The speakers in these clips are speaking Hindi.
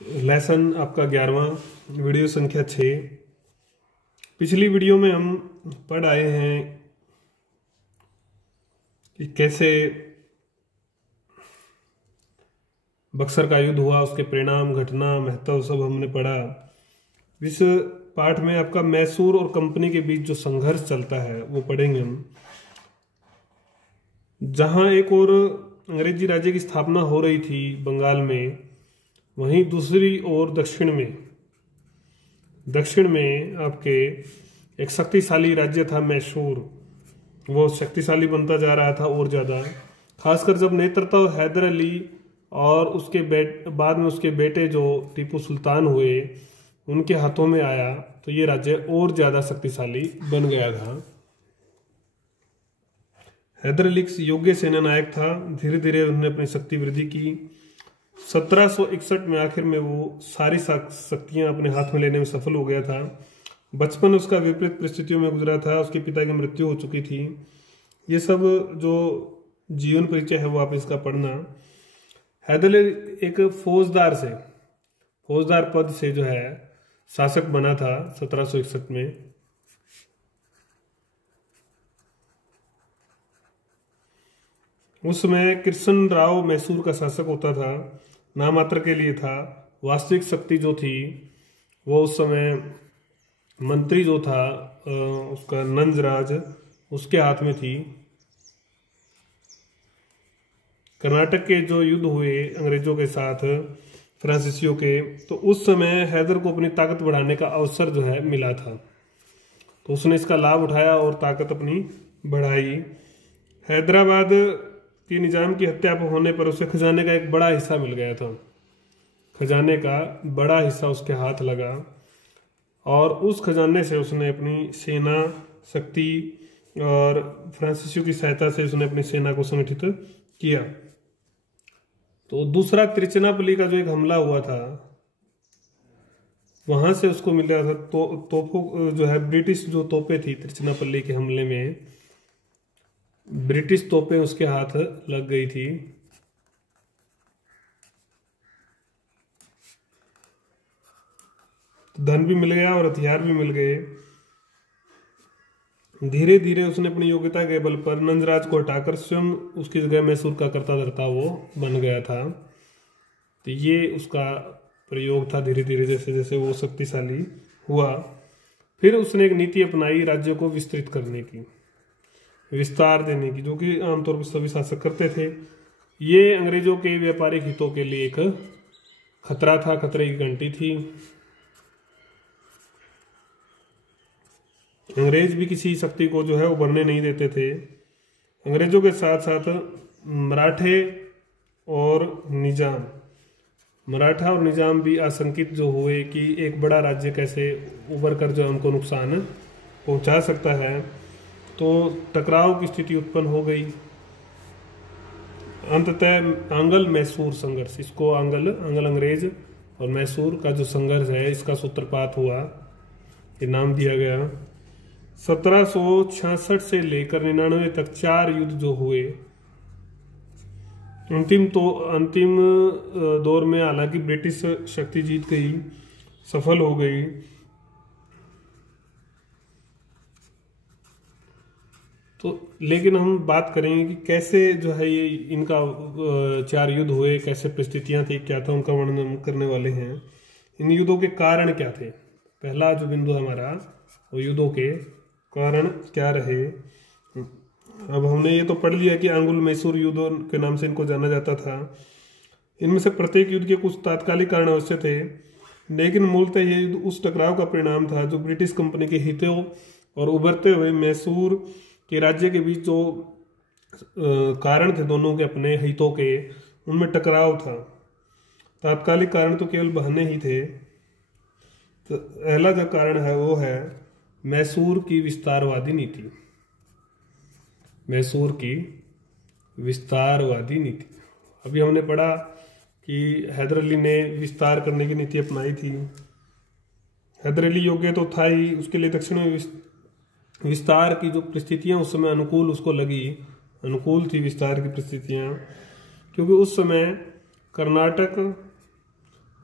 लेसन आपका 11वां, वीडियो संख्या 6। पिछली वीडियो में हम पढ़ आए हैं कि कैसे बक्सर का युद्ध हुआ, उसके परिणाम, घटना, महत्व सब हमने पढ़ा। इस पाठ में आपका मैसूर और कंपनी के बीच जो संघर्ष चलता है वो पढ़ेंगे हम। जहां एक और अंग्रेजी राज्य की स्थापना हो रही थी बंगाल में, वहीं दूसरी ओर दक्षिण में आपके एक शक्तिशाली राज्य था मैसूर। वो शक्तिशाली बनता जा रहा था और ज़्यादा, खासकर जब नेतृत्व हैदर अली और उसके बाद में उसके बेटे जो टीपू सुल्तान हुए उनके हाथों में आया, तो ये राज्य और ज़्यादा शक्तिशाली बन गया था। हैदर अली योग्य सेना नायक था। धीरे धीरे उन्होंने अपनी शक्ति वृद्धि की। 1761 में आखिर में वो सारी शक्तियां अपने हाथ में लेने में सफल हो गया था। बचपन उसका विपरीत परिस्थितियों में गुजरा था। उसके पिता की मृत्यु हो चुकी थी। ये सब जो जीवन परिचय है वो आप इसका पढ़ना। हैदर अली एक फौजदार पद से जो है शासक बना था 1761 में। उस समय कृष्ण राव मैसूर का शासक होता था, नामात्र के लिए था। वास्तविक शक्ति जो थी वो उस समय मंत्री जो था उसका नंजराज, उसके हाथ में थी। कर्नाटक के जो युद्ध हुए अंग्रेजों के साथ, फ्रांसीसियों के, तो उस समय हैदर को अपनी ताकत बढ़ाने का अवसर जो है मिला था, तो उसने इसका लाभ उठाया और ताकत अपनी बढ़ाई। हैदराबाद के निजाम की हत्या होने पर उसे खजाने का एक बड़ा हिस्सा मिल गया था। खजाने का बड़ा हिस्सा उसके हाथ लगा और उस खजाने से उसने अपनी सेना शक्ति और फ्रांसीसियों की सहायता से उसने अपनी सेना को संगठित किया। तो दूसरा तिरुचिरापल्ली का जो एक हमला हुआ था, वहां से उसको मिल गया था तोपों जो है, ब्रिटिश जो तोपें थी तिरुचिरापल्ली के हमले में, ब्रिटिश तोपें उसके हाथ लग गई थी। धन भी मिल गया और हथियार भी मिल गए। धीरे धीरे उसने अपनी योग्यता के बल पर नंजराज को हटाकर स्वयं उसकी जगह मैसूर का करता धरता वो बन गया था। तो ये उसका प्रयोग था। धीरे धीरे जैसे जैसे वो शक्तिशाली हुआ, फिर उसने एक नीति अपनाई राज्य को विस्तृत करने की, विस्तार देने की, जो कि आमतौर पर सभी शासक करते थे। ये अंग्रेजों के व्यापारिक हितों के लिए एक खतरा था, खतरे की घंटी थी। अंग्रेज भी किसी शक्ति को जो है उभरने नहीं देते थे। अंग्रेजों के साथ साथ मराठा और निजाम भी आशंकित जो हुए कि एक बड़ा राज्य कैसे उभर कर जो हमको नुकसान पहुंचा सकता है। तो टकराव की स्थिति उत्पन्न हो गई। अंततः आंग्ल मैसूर संघर्ष, इसको आंग्ल अंग्रेज और मैसूर का जो संघर्ष है, इसका सूत्रपात हुआ, ये नाम दिया गया। 1766 से लेकर 99 तक 4 युद्ध जो हुए। अंतिम दौर में हालांकि ब्रिटिश शक्ति जीत गई, सफल हो गई। तो लेकिन हम बात करेंगे कि कैसे जो है ये इनका 4 युद्ध हुए, कैसे परिस्थितियां थी, क्या था, उनका वर्णन करने वाले हैं। इन युद्धों के कारण क्या थे। पहला जो बिंदु हमारा, वो युद्धों के कारण क्या रहे। अब हमने ये तो पढ़ लिया कि आंग्ल मैसूर युद्धों के नाम से इनको जाना जाता था। इनमें से प्रत्येक युद्ध के कुछ तात्कालिक कारण अवश्य थे, लेकिन मूलतः ये युद्ध उस टकराव का परिणाम था जो ब्रिटिश कंपनी के हितों और उभरते हुए मैसूर के राज्य के बीच जो कारण थे, दोनों के अपने हितों के, उनमें टकराव था। तात्कालिक कारण तो केवल बहाने ही थे। तो पहला जो कारण है वो है मैसूर की विस्तारवादी नीति। मैसूर की विस्तारवादी नीति। अभी हमने पढ़ा कि हैदर अली ने विस्तार करने की नीति अपनाई थी। हैदर अली योग्य तो था ही, उसके लिए दक्षिण में विस्तार की जो परिस्थितियां उस समय अनुकूल उसको लगी, अनुकूल थी विस्तार की परिस्थितियां, क्योंकि उस समय कर्नाटक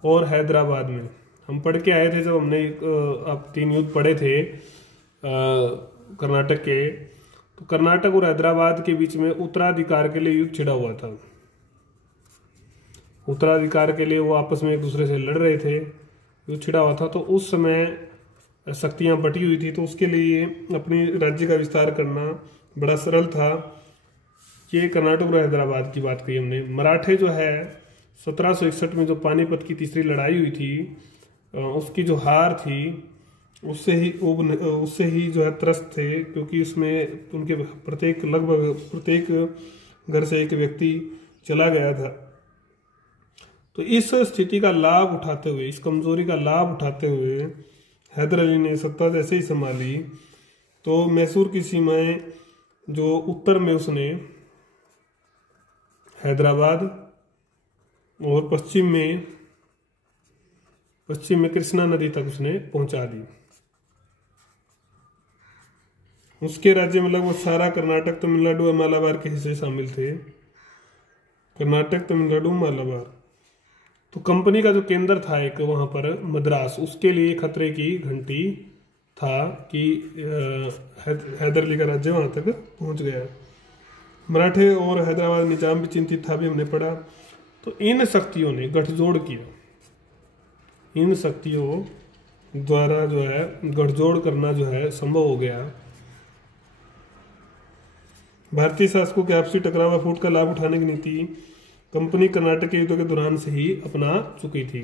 और हैदराबाद में। हम पढ़ के आए थे जब हमने अब 3 युद्ध पढ़े थे कर्नाटक के, तो कर्नाटक और हैदराबाद के बीच में उत्तराधिकार के लिए युद्ध छिड़ा हुआ था। उत्तराधिकार के लिए वो आपस में एक दूसरे से लड़ रहे थे, युद्ध छिड़ा हुआ था। तो उस समय शक्तियां बटी हुई थी, तो उसके लिए अपनी राज्य का विस्तार करना बड़ा सरल था। ये कर्नाटक और हैदराबाद की बात कही हमने। मराठे जो है 1761 में जो पानीपत की तीसरी लड़ाई हुई थी, उसकी जो हार थी उससे ही जो है त्रस्त थे, क्योंकि उसमें उनके लगभग प्रत्येक घर से एक व्यक्ति चला गया था। तो इस स्थिति का लाभ उठाते हुए, इस कमजोरी का लाभ उठाते हुए हैदर अली ने सत्ता जैसे ही संभाली, तो मैसूर की सीमाएं जो उत्तर में उसने हैदराबाद और पश्चिम में कृष्णा नदी तक उसने पहुंचा दी। उसके राज्य में लगभग सारा कर्नाटक, तमिलनाडु और मालाबार के हिस्से शामिल थे। कर्नाटक, तमिलनाडु, मालाबार। तो कंपनी का जो केंद्र था एक वहां पर मद्रास, उसके लिए खतरे की घंटी था कि हैदर अली का राज्य वहां तक पहुंच गया। मराठे और हैदराबाद निजाम भी चिंतित था, भी हमने पढ़ा। तो इन शक्तियों ने गठजोड़ किया। इन शक्तियों द्वारा जो है गठजोड़ करना जो है संभव हो गया। भारतीय शासकों के आपसी टकराव फूट का लाभ उठाने की नीति कंपनी कर्नाटक के युद्ध के दौरान से ही अपना चुकी थी।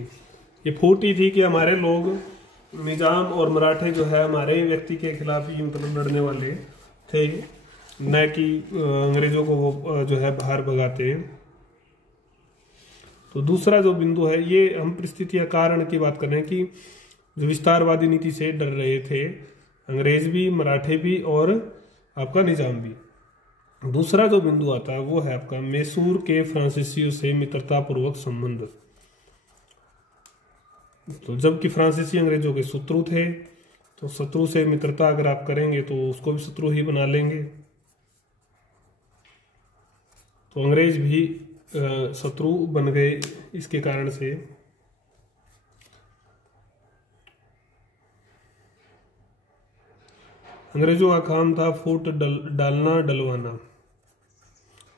ये फूट ही थी कि हमारे लोग निजाम और मराठे जो है हमारे व्यक्ति के खिलाफ ही मतलब लड़ने वाले थे, न कि अंग्रेजों को वो जो है बाहर भगाते। तो दूसरा जो बिंदु है, ये हम परिस्थितियां कारण की बात कर रहे हैं कि जो विस्तारवादी नीति से डर रहे थे अंग्रेज भी, मराठे भी और आपका निजाम भी। दूसरा जो बिंदु आता है वो है आपका मैसूर के फ्रांसीसियों से मित्रतापूर्वक संबंध। तो जबकि फ्रांसीसी अंग्रेजों के शत्रु थे, तो शत्रु से मित्रता अगर आप करेंगे तो उसको भी शत्रु ही बना लेंगे। तो अंग्रेज भी शत्रु बन गए इसके कारण से। अंग्रेजों का काम था फूट डालना, डलवाना,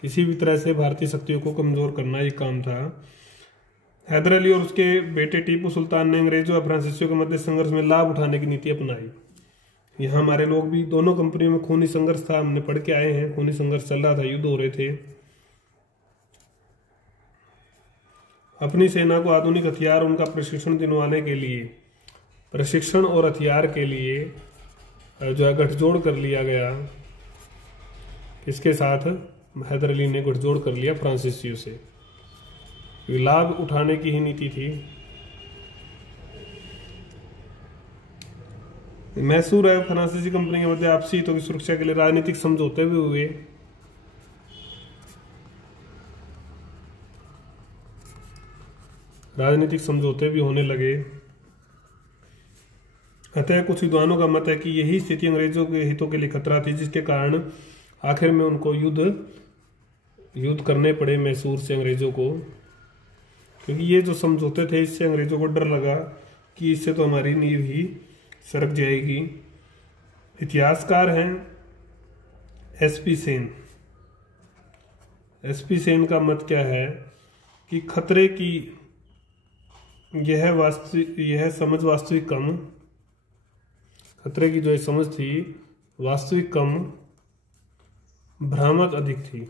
किसी भी तरह से भारतीय शक्तियों को कमजोर करना, ये काम था। हैदर अली और उसके बेटे टीपू सुल्तान ने अंग्रेजों और फ्रांसीसियों के मध्य संघर्ष में लाभ उठाने की नीति अपनाई। यहाँ हमारे लोग भी, दोनों कंपनियों में खूनी संघर्ष था, हमने पढ़ के आए हैं, खूनी संघर्ष चल रहा था, युद्ध हो रहे थे। अपनी सेना को आधुनिक हथियार, उनका प्रशिक्षण दिलवाने के लिए, प्रशिक्षण और हथियार के लिए जो है गठजोड़ कर लिया गया। इसके साथ हैदर अली ने गठजोड़ कर लिया फ्रांसीसियों से, लाभ उठाने की ही नीति थी। मैसूर और फ्रांसीसी कंपनी के मध्य आपसी हितों की सुरक्षा के लिए राजनीतिक समझौते भी हुए। राजनीतिक समझौते भी होने लगे। अतः कुछ विद्वानों का मत है कि यही स्थिति अंग्रेजों के हितों के लिए खतरा थी, जिसके कारण आखिर में उनको युद्ध करने पड़े मैसूर से अंग्रेजों को, क्योंकि ये जो समझौते थे इससे अंग्रेजों को डर लगा कि इससे तो हमारी नींव ही सरक जाएगी। इतिहासकार हैं एसपी सेन। एसपी सेन का मत क्या है कि खतरे की यह समझ वास्तविक कम, खतरे की जो समझ थी वास्तविक कम, भ्रामक अधिक थी,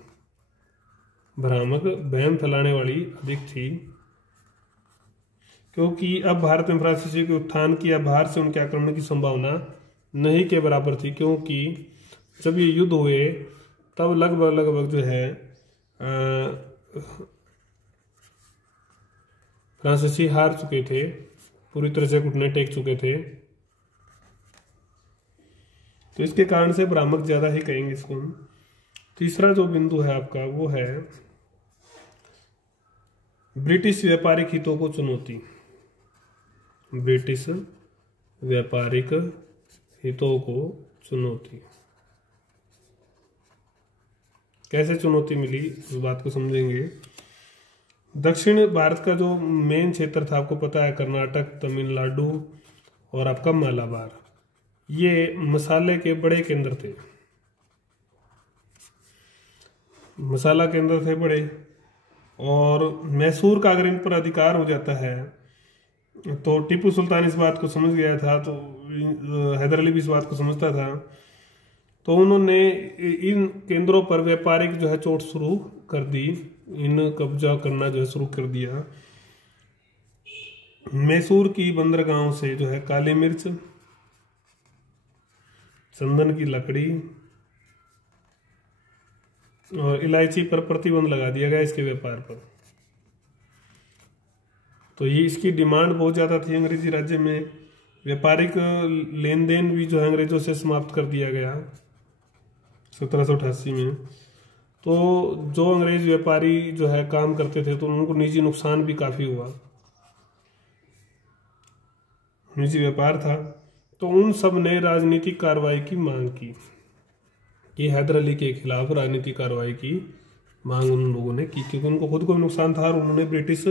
भ्रामक वहम फैलाने वाली अधिक थी। क्योंकि अब भारत में फ्रांसीसियों के उत्थान की या बाहर से उनके आक्रमण की संभावना नहीं के बराबर थी, क्योंकि जब ये युद्ध हुए तब लगभग जो है फ्रांसीसी हार चुके थे, पूरी तरह से घुटने टेक चुके थे। तो इसके कारण से भ्रामक ज्यादा ही कहेंगे इसको हम। तीसरा जो बिंदु है आपका वो है ब्रिटिश व्यापारिक हितों को चुनौती। ब्रिटिश व्यापारिक हितों को चुनौती, कैसे चुनौती मिली उस बात को समझेंगे। दक्षिण भारत का जो मेन क्षेत्र था आपको पता है, कर्नाटक, तमिलनाडु और आपका मालाबार, ये मसाले के बड़े केंद्र थे, मसाला केंद्र थे बड़े। और मैसूर का अगर इन पर अधिकार हो जाता है तो टीपू सुल्तान इस बात को समझ गया था, तो हैदर अली भी इस बात को समझता था, तो उन्होंने इन केंद्रों पर व्यापारिक जो है चोट शुरू कर दी, इन कब्जा करना जो है शुरू कर दिया। मैसूर की बंदरगाहों से जो है काली मिर्च, चंदन की लकड़ी और इलायची पर प्रतिबंध लगा दिया गया इसके व्यापार पर। तो ये इसकी डिमांड बहुत ज़्यादा थी अंग्रेजी राज्य में। व्यापारिक लेन देन भी जो है अंग्रेजों से समाप्त कर दिया गया 1788 में। तो जो अंग्रेज व्यापारी जो है काम करते थे तो उनको निजी नुकसान भी काफ़ी हुआ, निजी व्यापार था। तो उन सब ने राजनीतिक कार्रवाई की मांग की, ये हैदर अली के खिलाफ राजनीतिक कार्रवाई की मांग उन लोगों ने की, क्योंकि उनको खुद को भी नुकसान था और उन्होंने ब्रिटिश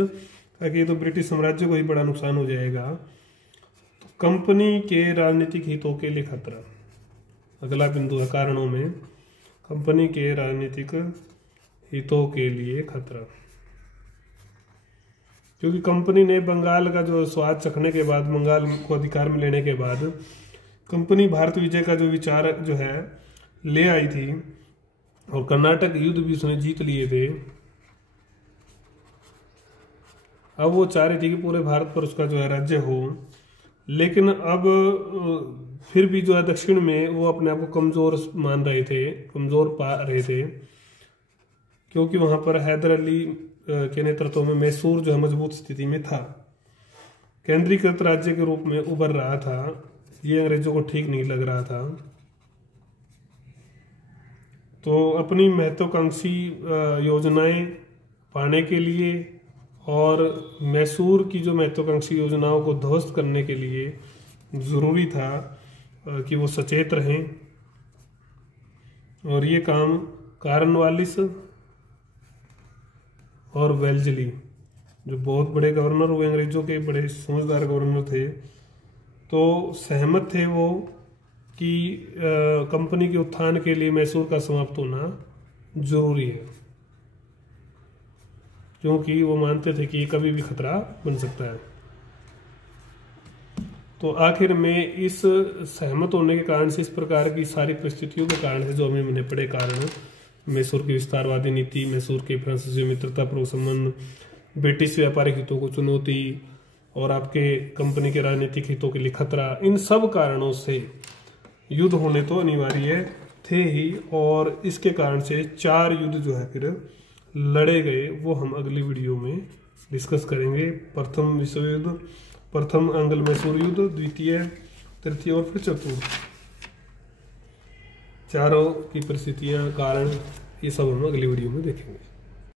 ताकि ये तो ब्रिटिश साम्राज्य को ही बड़ा नुकसान हो जाएगा। तो कंपनी के राजनीतिक हितों के लिए खतरा, अगला बिंदु है कारणों में कंपनी के राजनीतिक हितों के लिए खतरा। क्योंकि कंपनी ने बंगाल का जो स्वाद चखने के बाद, बंगाल को अधिकार में लेने के बाद, कंपनी भारत विजय का जो विचार जो है ले आई थी और कर्नाटक युद्ध भी उसने जीत लिए थे। अब वो चाह रही थी कि पूरे भारत पर उसका जो है राज्य हो, लेकिन अब फिर भी जो है दक्षिण में वो अपने आप को कमजोर मान रहे थे, कमजोर पा रहे थे, क्योंकि वहां पर हैदर अली के नेतृत्व में मैसूर जो है मजबूत स्थिति में था, केंद्रीकृत राज्य के रूप में उभर रहा था। ये अंग्रेजों को ठीक नहीं लग रहा था। तो अपनी महत्वाकांक्षी योजनाएं पाने के लिए और मैसूर की जो महत्वाकांक्षी योजनाओं को ध्वस्त करने के लिए ज़रूरी था कि वो सचेत रहें। और ये काम कॉर्नवालिस और वेल्जली, जो बहुत बड़े गवर्नर हुए अंग्रेजों के, बड़े समझदार गवर्नर थे, तो सहमत थे वो कि कंपनी के उत्थान के लिए मैसूर का समाप्त होना जरूरी है, क्योंकि वो मानते थे कि ये कभी भी खतरा बन सकता है। तो आखिर में इस सहमत होने के कारण से, इस प्रकार की सारी परिस्थितियों के कारण से जो हमें मैंने पढ़े कारण, मैसूर की विस्तारवादी नीति, मैसूर के फ्रांसीसी मित्रतापूर्वक संबंध, ब्रिटिश व्यापारिक हितों को चुनौती और आपके कंपनी के राजनीतिक हितों के लिए खतरा, इन सब कारणों से युद्ध होने तो अनिवार्य थे ही। और इसके कारण से 4 युद्ध जो है फिर लड़े गए, वो हम अगली वीडियो में डिस्कस करेंगे। प्रथम विश्व युद्ध, प्रथम अंग्ल मैसूर युद्ध, द्वितीय, तृतीय और फिर चतुर्थ, चारों की परिस्थितियां, कारण, ये सब हम अगली वीडियो में देखेंगे।